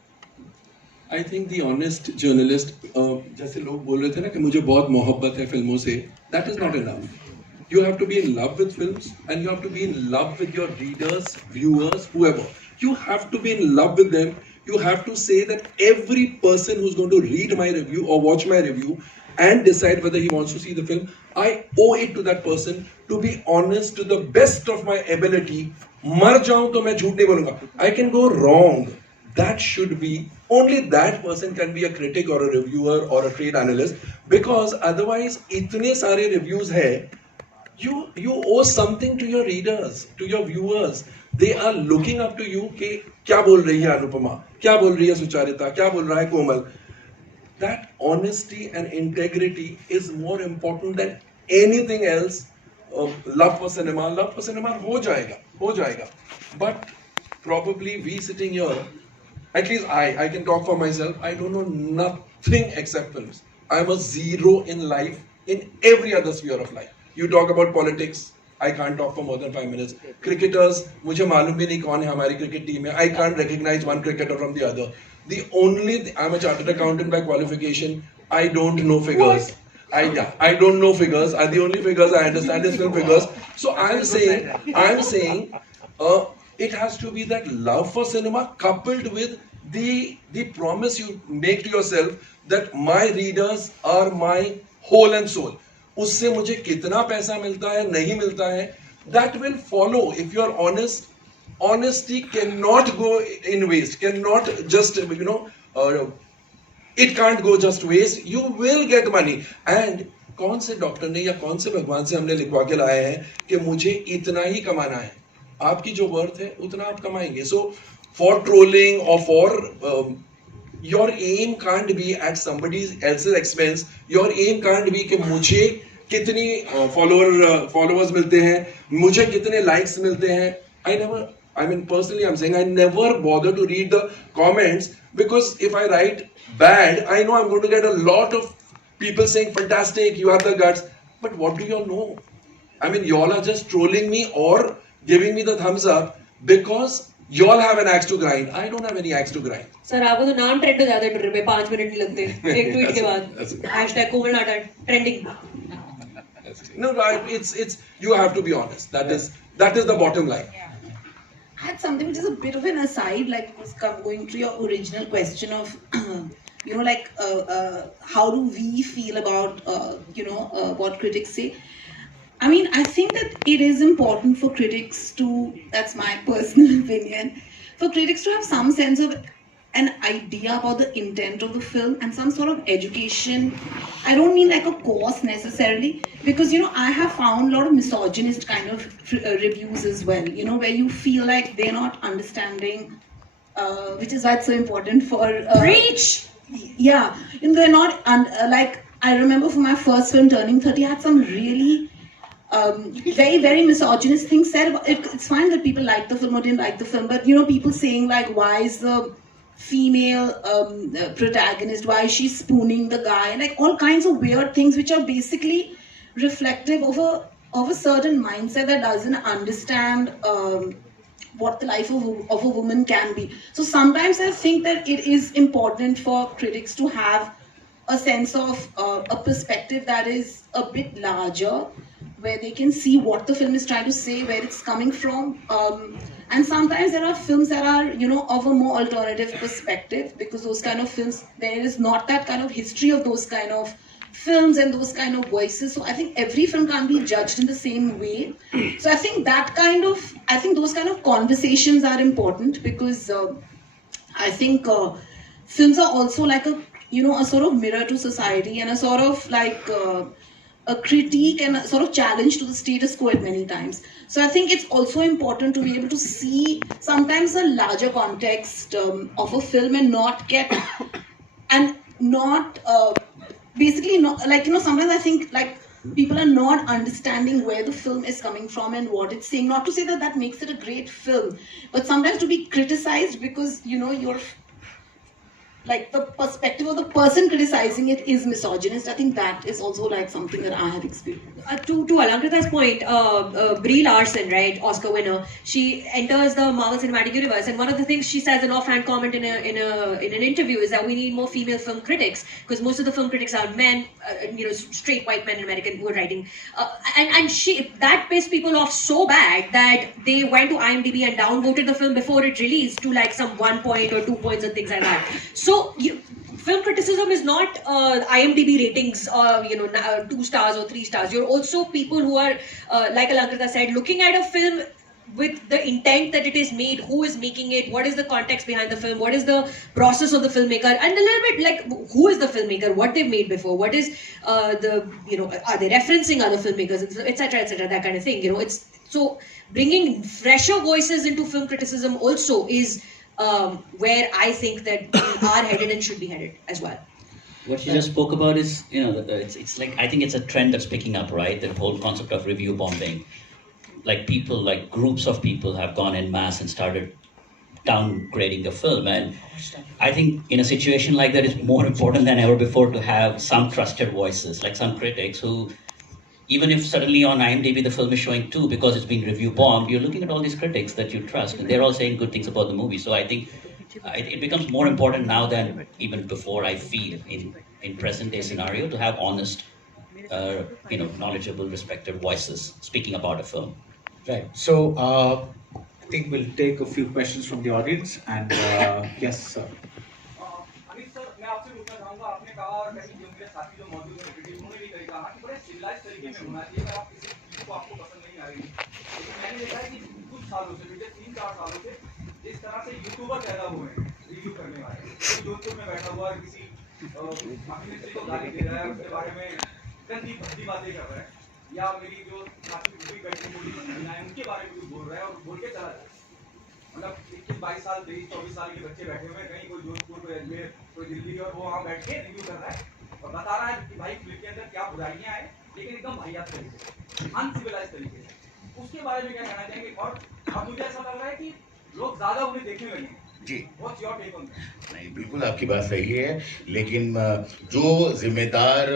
I think the honest journalist, जैसे लोग बोल रहे थे ना कि मुझे बहुत मोहब्बत है फिल्मों से, that is not enough. You have to be in love with films and you have to be in love with your readers, viewers, whoever. You have to be in love with them. You have to say that every person who's going to read my review or watch my review and decide whether he wants to see the film, I owe it to that person to be honest to the best of my ability. मर जाऊं तो मैं झूठ नहीं बोलूंगा. I can go wrong. That should be, only that person can be a critic or a reviewer or a trade analyst, because otherwise इतने सारे reviews है. You owe something to your readers, to your viewers. They are looking up to you कि क्या बोल रही है अनुपमा, क्या बोल रही है सुचारिता, क्या बोल रहा है कोमल. That honesty and integrity is more important than anything else. Love for cinema हो जाएगा. But probably we sitting here, at least I can talk for myself. I don't know nothing except films. I'm a zero in life, in every other sphere of life. You talk about politics, I can't talk for more than 5 minutes. Cricketers, मुझे मालूम भी नहीं कौन है हमारी cricket team में. I can't recognize one cricketer from the other. I'm a chartered accountant by qualification. I don't know figures. I don't know figures. The only figures I understand is film figures. So I'm saying, it has to be that love for cinema coupled with the promise you make to yourself that my readers are my whole and soul. उससे मुझे कितना पैसा मिलता है नहीं मिलता है, that will follow if you are honest. Honesty cannot go in waste, cannot just it can't go just waste. You will get money. And कौन से डॉक्टर ने या कौन से भगवान से हमने लिखवा के लाए हैं कि मुझे इतना ही कमाना है. आपकी जो वर्थ है उतना आप कमाएंगे. So for trolling or for your aim can't be at somebody else's expense. Your aim can't be कि मुझे कितनी followers मिलते हैं, मुझे कितने likes मिलते हैं. Personally I'm saying I never bother to read the comments, because if I write bad, I know I'm going to get a lot of people saying fantastic, you have the guts. But what do you all know? You all are just trolling me or giving me the thumbs up because you all have an axe to grind. I don't have any axe to grind. Sir आपको तो नाम trend हो जाता है Twitter पे, 5 minute नहीं लगते एक ट्वीट के बाद #कोमल नाटा trending. No, it's you have to be honest. That is the bottom line. I had something which is a bit of an aside, like going to your original question of, how do we feel about, what critics say. I think that it is important for critics to, that's my personal opinion, for critics to have some sense of an idea about the intent of the film and some sort of education. I don't mean like a course necessarily, because I have found a lot of misogynist kind of reviews as well, where you feel like they're not understanding, which is why it's so important for Preach! Yeah, they're not like, I remember for my first film Turning 30, I had some really very, very misogynist things said about it. It's fine that people like the film or didn't like the film, but people saying like, why is the female protagonist, why is she spooning the guy, and like all kinds of weird things which are basically reflective of a certain mindset that doesn't understand what the life of a woman can be. So sometimes I think that it is important for critics to have a sense of a perspective that is a bit larger, where they can see what the film is trying to say, where it's coming from. And sometimes there are films that are, of a more alternative perspective, because those kind of films, there is not that kind of history of those kind of films and those kind of voices. So I think every film can't be judged in the same way. So I think those kind of conversations are important, because I think films are also like a sort of mirror to society and a sort of like a critique and a sort of challenge to the status quo at many times. So I think it's also important to be able to see sometimes a larger context of a film and not get and not basically not like sometimes I think like people are not understanding where the film is coming from and what it's saying. Not to say that that makes it a great film, but sometimes to be criticized because you're like the perspective of the person criticizing it is misogynist. I think that is also like something that I have experienced. To Alankrita's point, Brie Larson, right, Oscar winner, she enters the Marvel Cinematic Universe, and one of the things she says, an offhand comment in an interview, is that we need more female film critics because most of the film critics are men, straight white men in America who are writing, and she that pissed people off so bad that they went to IMDb and downvoted the film before it released to like some 1 point or 2 points and things like that. So film criticism is not IMDb ratings or 2 stars or 3 stars. You're also people who are like Alankrita said, looking at a film with the intent that it is made, who is making it, what is the context behind the film, what is the process of the filmmaker, and a little bit like who is the filmmaker, what they've made before, what is are they referencing other filmmakers, etc., that kind of thing. It's so bringing fresher voices into film criticism also is where I think that we are headed and should be headed as well. What you just spoke about is, it's like, I think it's a trend that's picking up, right? The whole concept of review bombing. Like people, like groups of people have gone en masse and started downgrading the film. And I think in a situation like that, it's more important than ever before to have some trusted voices, like some critics who, even if suddenly on IMDb the film is showing 2 because it's being review bombed, you're looking at all these critics that you trust and they're all saying good things about the movie. So I think it becomes more important now than even before, I feel, in present day scenario, to have honest, knowledgeable, respected voices speaking about a film. Right. So I think we'll take a few questions from the audience. And yes, sir. Anil sir, मैं आपसे पूछना चाहूँगा, आपने कहा और कहीं जो मेरे साथी जो मौजूद हैं क्रिटिक, उन्होंने भी कहा कि बड़े सिविलाइज तरीके में होना चाहिए, अगर आप किसी चीज़ को आपको पसंद नहीं आ रही। लेकिन मैंने देखा है कि कुछ सालों से, पिछले 3-4 सालों से जिस तरह से यूट्यूबर पैदा हुए हैं रिव्यू करने वाले, कोई जोधपुर में बैठा हुआ है किसी अभिनेत्री को गाली दे रहा है, उसके बारे में गंदी भद्दी बातें कर रहा है, या मेरी जो साथी दूसरी बैठी हुई महिलाएं उनके बारे में कुछ बोल रहा है और बोल के चला जाए। मतलब 21-22 साल 23-24 साल के बच्चे बैठे हुए हैं, कहीं कोई जोधपुर, कोई अजमेर, कोई दिल्ली, और वो वहाँ बैठ के रिव्यू कर रहा है और बता रहा है कि भाई फिल्म के अंदर क्या बुराइयां हैं, लेकिन एकदम वाहियात तरीके से, अनसिविलाइज तरीके से। उसके बारे में क्या कहना चाहेंगे? और अब मुझे ऐसा लग रहा है कि लोग ज्यादा उन्हें देखने लगे हैं। जी, What's your take on that? नहीं, बिल्कुल आपकी बात सही है, लेकिन जो जिम्मेदार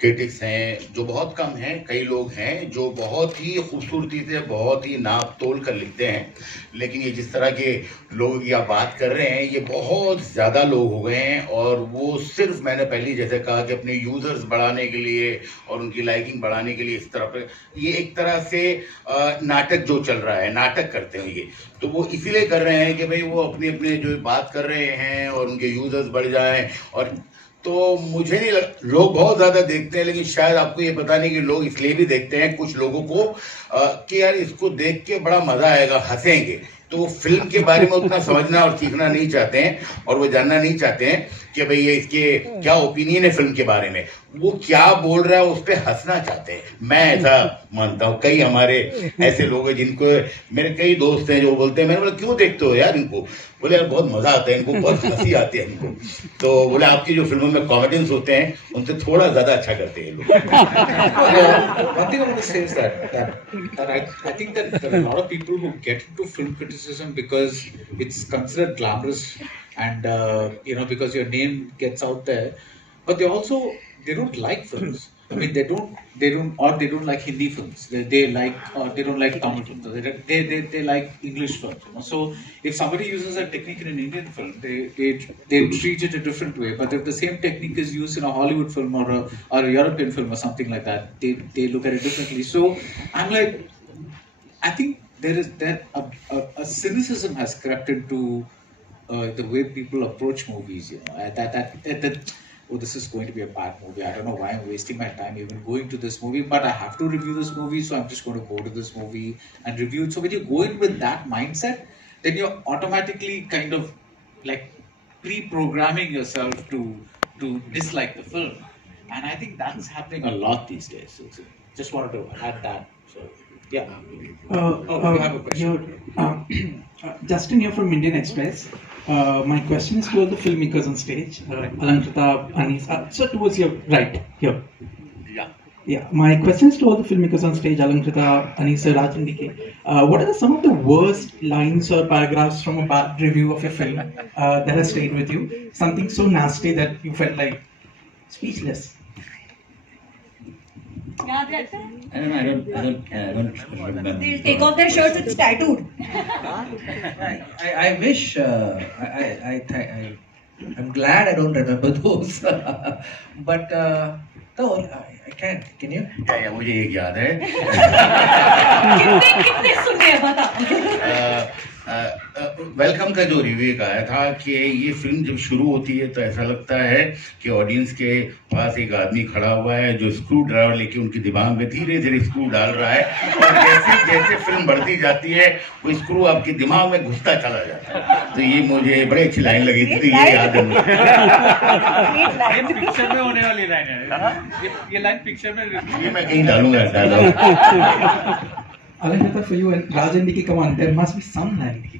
क्रिटिक्स हैं, जो बहुत कम हैं, कई लोग हैं जो बहुत ही खूबसूरती से, बहुत ही नाप तोल कर लिखते हैं, लेकिन ये जिस तरह के लोग या बात कर रहे हैं, ये बहुत ज़्यादा लोग हो गए हैं, और वो सिर्फ, मैंने पहले जैसे कहा कि अपने यूज़र्स बढ़ाने के लिए और उनकी लाइकिंग बढ़ाने के लिए इस तरह पर, ये एक तरह से नाटक जो चल रहा है, नाटक करते हैं ये, तो वो इसीलिए कर रहे हैं कि भाई वो अपने अपने जो बात कर रहे हैं और उनके यूजर्स बढ़ जाएं। और तो मुझे नहीं लोग बहुत ज़्यादा देखते हैं, लेकिन शायद आपको ये पता नहीं कि लोग इसलिए भी देखते हैं कुछ लोगों को कि यार इसको देख के बड़ा मज़ा आएगा, हंसेंगे, तो वो फिल्म के बारे में उतना समझना और सीखना नहीं चाहते हैं, और वो जानना नहीं चाहते हैं कि भाई ये इसके क्या ओपिनियन है फिल्म के बारे में, वो क्या बोल रहा है उस पर हंसना चाहते हैं। मैं ऐसा मानता हूँ, कई हमारे ऐसे लोग हैं जिनको, मेरे कई दोस्त हैं जो बोलते हैं, मैंने बोला क्यों देखते हो यार इनको, बोले यार बहुत मजा आता है इनको, बहुत हंसी आती है इनको, तो बोले आपकी जो फिल्मों में कॉमेडियंस होते हैं उनसे थोड़ा ज्यादा अच्छा करते हैं लोग। One thing I want to say is that I think that there are a lot of people who get into film criticism because it's considered glamorous and because your name gets out there, but they don't like films. I mean, they don't like Hindi films. They don't like Tamil films. They like English films. So if somebody uses a technique in an Indian film, they treat it a different way. But if the same technique is used in a Hollywood film or a European film or something like that, they look at it differently. So I'm like, I think there is that a cynicism has crept into the way people approach movies. That oh, this is going to be a bad movie. I don't know why I'm wasting my time even going to this movie, but I have to review this movie, so I'm just going to go to this movie and review it. So when you go in with that mindset, then you're automatically kind of like pre-programming yourself to to dislike the film, and I think that's happening a lot these days. So just wanted to add that. So yeah. You have a question. Justin here from Indian Express. My question is towards the filmmakers on stage, Alankrita, Anees. So towards your right here. Yeah. Yeah, my question is to all the filmmakers on stage, Alankrita, Anees, Raj and DK. What are some of the worst lines or paragraphs from a bad review of your film that has stayed with you? Something so nasty that you felt like speechless. याद रहता है? I don't remember. They'll take off their shirts, it's tattooed. I wish I'm glad I don't remember those. But no, I can't. Can you? या मुझे एक याद है कितने सुने हैं बता. वेलकम का जो रिव्यू एक आया था कि ये फिल्म जब शुरू होती है तो ऐसा लगता है कि ऑडियंस के पास एक आदमी खड़ा हुआ है जो स्क्रू ड्राइवर लेके उनके दिमाग में धीरे धीरे स्क्रू डाल रहा है, और जैसे जैसे फिल्म बढ़ती जाती है वो स्क्रू आपके दिमाग में घुसता चला जाता है. तो ये मुझे बड़ी अच्छी लाइन लगी थी, तो ये याद है मुझे. ये पिक्चर में होने वाली लाइन है. ये लाइन पिक्चर में ये मैं कहीं डालूंगा dialogue. Alankrita, for you and Raj and DK, come on, there must be some line.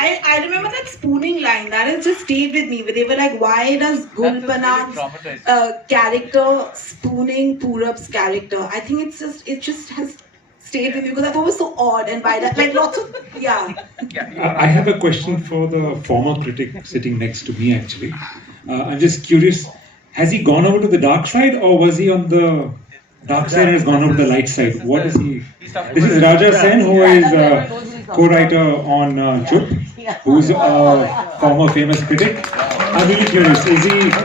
I remember that spooning line that has just stayed with me. Where they were like, why does Gulpanag's character spooning Purab's character? I think it just has stayed with me because I thought it was so odd, and by that, like lots of I have a question for the former critic sitting next to me. Actually, I'm just curious: has he gone over to the dark side, or was he on the dark side and has gone over to the light side? What is he? This is Raja Sen, who is co-writer on Chup, who's a former famous critic. I'm really curious: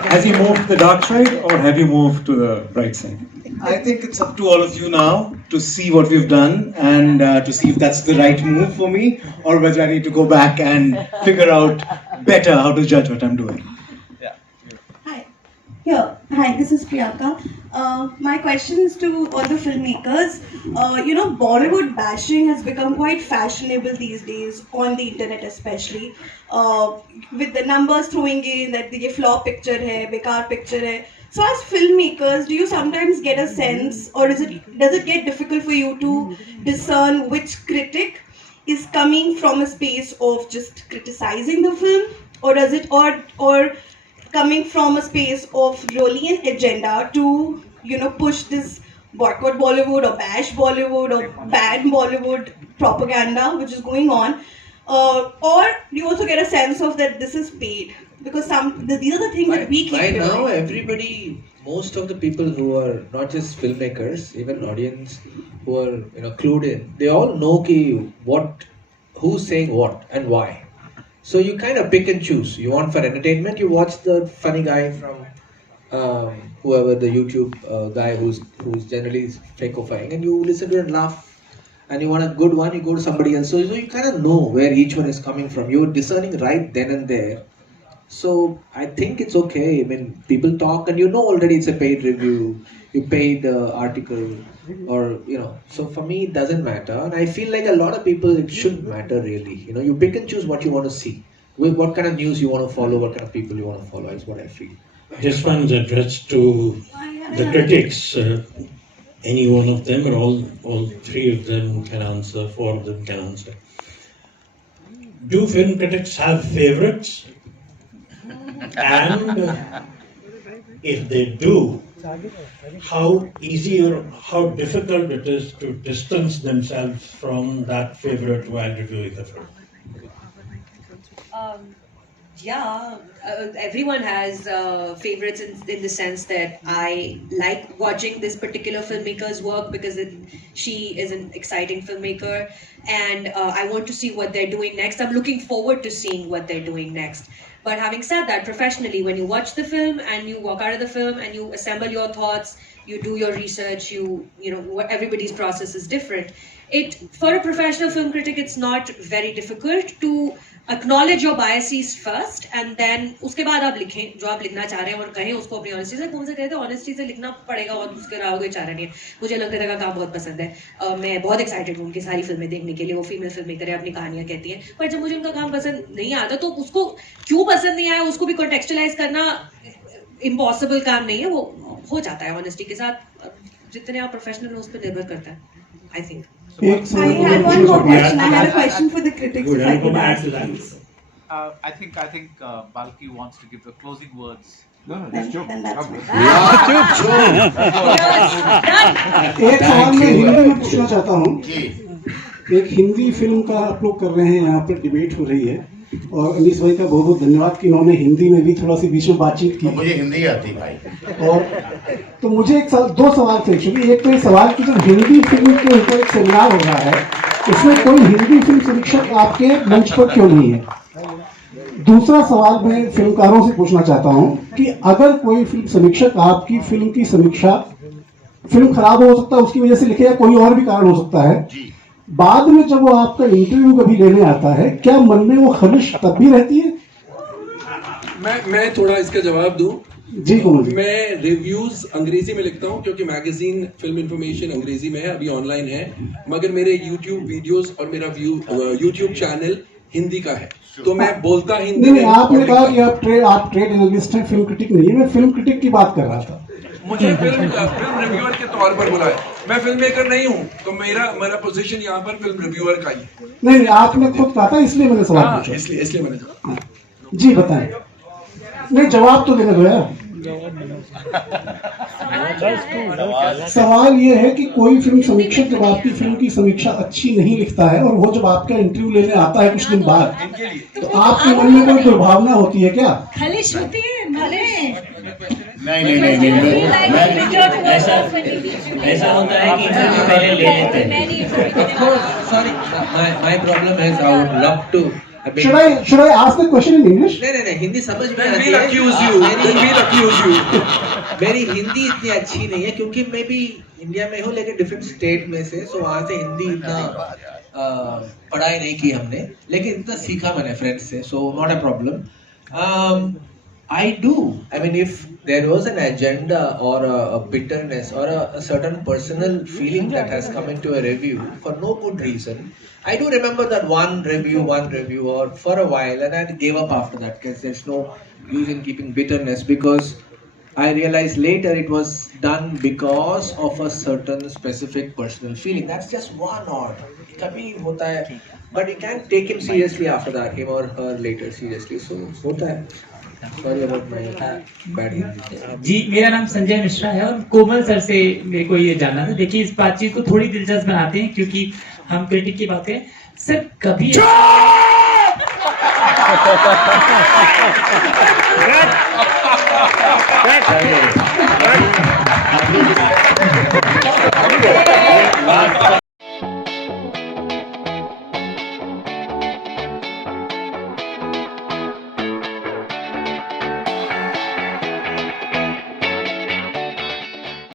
has he moved to the dark side, or have you moved to the bright side? I think it's up to all of you now to see what we've done and to see if that's the right move for me, or whether I need to go back and figure out better how to judge what I'm doing. Hi, this is Priyanka. My question is to all the filmmakers. Bollywood bashing has become quite fashionable these days on the internet, especially with the numbers throwing in that ये flop picture है, बेकार picture है. So as filmmakers, do you sometimes get a sense, or does it get difficult for you to discern which critic is coming from a space of just criticizing the film, or does it or coming from a space of really an agenda to push this boycott Bollywood or bash Bollywood or ban Bollywood propaganda which is going on, or you also get a sense of that this is paid, because these are the things that we keep By hearing. now everybody, most of the people who are not just filmmakers, even audience who are clued in, they all know who's saying what and why. So you kind of pick and choose. You want for entertainment, you watch the funny guy from whoever the YouTube guy who's generally fakifying, and you listen to it and laugh. And you want a good one, you go to somebody else. So you kind of know where each one is coming from. You're discerning right then and there. So I think it's okay. I mean, people talk, and you know already it's a paid review. You paid the article, or So for me, it doesn't matter, and I feel like a lot of people, it shouldn't matter really. You pick and choose what you want to see, what kind of news you want to follow, what kind of people you want to follow. Is what I feel. This one's addressed to the critics. Any one of them, or all three of them can answer. Four of them can answer. Do film critics have favorites? And if they do, how easy or how difficult it is to distance themselves from that favorite while reviewing the film? Everyone has favorites in the sense that I like watching this particular filmmaker's work because she is an exciting filmmaker, and I want to see what they're doing next. I'm looking forward to seeing what they're doing next. But having said that, professionally, when you watch the film and you walk out of the film and you assemble your thoughts, you do your research, everybody's process is different. For a professional film critic, it's not very difficult to acknowledge your biases first, and then उसके बाद आप लिखें जो आप लिखना चाह रहे हैं और कहें उसको अपनी ऑनेस्टी से. कौन से कहते हैं ऑनेस्टी से लिखना पड़ेगा और उसके अलावा कोई चारा नहीं है. मुझे लंकृता का काम बहुत पसंद है. मैं बहुत एक्साइटेड हूँ उनकी सारी फिल्में देखने के लिए. वो फीमेल फिल्म मेकर है, अपनी कहानियाँ कहती हैं. पर जब मुझे उनका काम पसंद नहीं आता तो उसको क्यों पसंद नहीं आया उसको भी कॉन्टेक्चुअलाइज करना इम्पॉसिबल काम नहीं है, वो हो जाता है ऑनेस्टी के साथ, जितने आप प्रोफेशनल हो उस पर निर्भर करता है, I think. I had one more question. I had a question for the critics, if I could ask, please. I think Balki wants to give the closing words. Then that's me. एक सवाल मैं हिंदी में पूछना चाहता हूँ. एक Hindi film का आप लोग कर रहे हैं, यहाँ पर डिबेट हो रही है, और अनीस भाई का बहुत बहुत धन्यवाद कि उन्होंने हिंदी में भी थोड़ा सी बीच में बातचीत की. मुझे हिंदी आती भाई. और तो मुझे दो सवाल थे एक्चुअली. एक तो ये सवाल कि जब हिंदी फिल्म के ऊपर एक सेमिनार हो रहा है, उसमें कोई हिंदी फिल्म समीक्षक आपके मंच पर क्यों नहीं है? दूसरा सवाल मैं फिल्मकारों से पूछना चाहता हूं कि अगर कोई फिल्म समीक्षक आपकी फिल्म की समीक्षा, फिल्म खराब हो सकता है उसकी वजह से लिखे या कोई और भी कारण हो सकता है, बाद में जब वो आपका इंटरव्यू कभी लेने आता है, क्या मन में वो खलिश तब भी रहती है? मैं थोड़ा इसका जवाब दूं. जी कोमल जी. मैं रिव्यूज अंग्रेजी में लिखता हूं क्योंकि मैगजीन फिल्म इंफॉर्मेशन अंग्रेजी में है, अभी ऑनलाइन है, मगर मेरे यूट्यूब वीडियोस और मेरा यूट्यूब चैनल हिंदी का है, तो मैं बोलता हिंदी में. आपने कहा कि आप ट्रेड एनालिस्ट हैं, फिल्म क्रिटिक नहीं है. मैं फिल्म क्रिटिक की बात कर रहा था. मुझे फिल्म रिव्यूअर के तौर पर बुलाया. मैं फिल्म मेकर नहीं हूँ, तो मेरा पोजीशन यहाँ पर फिल्म रिव्यूअर का ही है. नहीं, आपने खुद कहा था, इसलिए मैंने सवाल पूछा. इसलिए मैंने जवाब. जी बताएं. नहीं, जवाब तो देने दो यार. सवाल ये है कि कोई फिल्म समीक्षक जब आपकी फिल्म की समीक्षा अच्छी नहीं लिखता है और वो जब आपका इंटरव्यू लेने आता है कुछ दिन बाद, तो आपके मन में कोई दुर्भावना होती है क्या? खलिश होती है नहीं. ऐसा होता है कि इंटरव्यू पहले ले लेते हैं. Of course, sorry, my problem is I would love to. Should I ask the question in English? नहीं, हिंदी समझ में आती है. We'll accuse you. मेरी हिंदी इतनी अच्छी नहीं है क्योंकि मैं भी इंडिया में हूँ लेकिन डिफरेंट स्टेट में से, सो वहाँ से हिंदी इतना पढ़ाई नहीं की हमने, लेकिन इतना सीखा मैंने फ्रेंड्स से, so not a problem. I do. I mean, if there was an agenda or a bitterness or a certain personal feeling that has come into a review for no good reason, I do remember that one review or for a while, and I gave up after that because there's no use in keeping bitterness, because I realized later it was done because of a certain specific personal feeling. That's just one odd. Kabhi hota hai, but you can't take him seriously after that, him or her later seriously. So hota hai. Sorry about my bad Hindi. जी, मेरा नाम संजय मिश्रा है और कोमल sir से मेरे को ये जानना था. देखिए, इस बातचीत को थोड़ी दिलचस्प बनाते हैं क्योंकि हम क्रिटिक की बात करें. सर कभी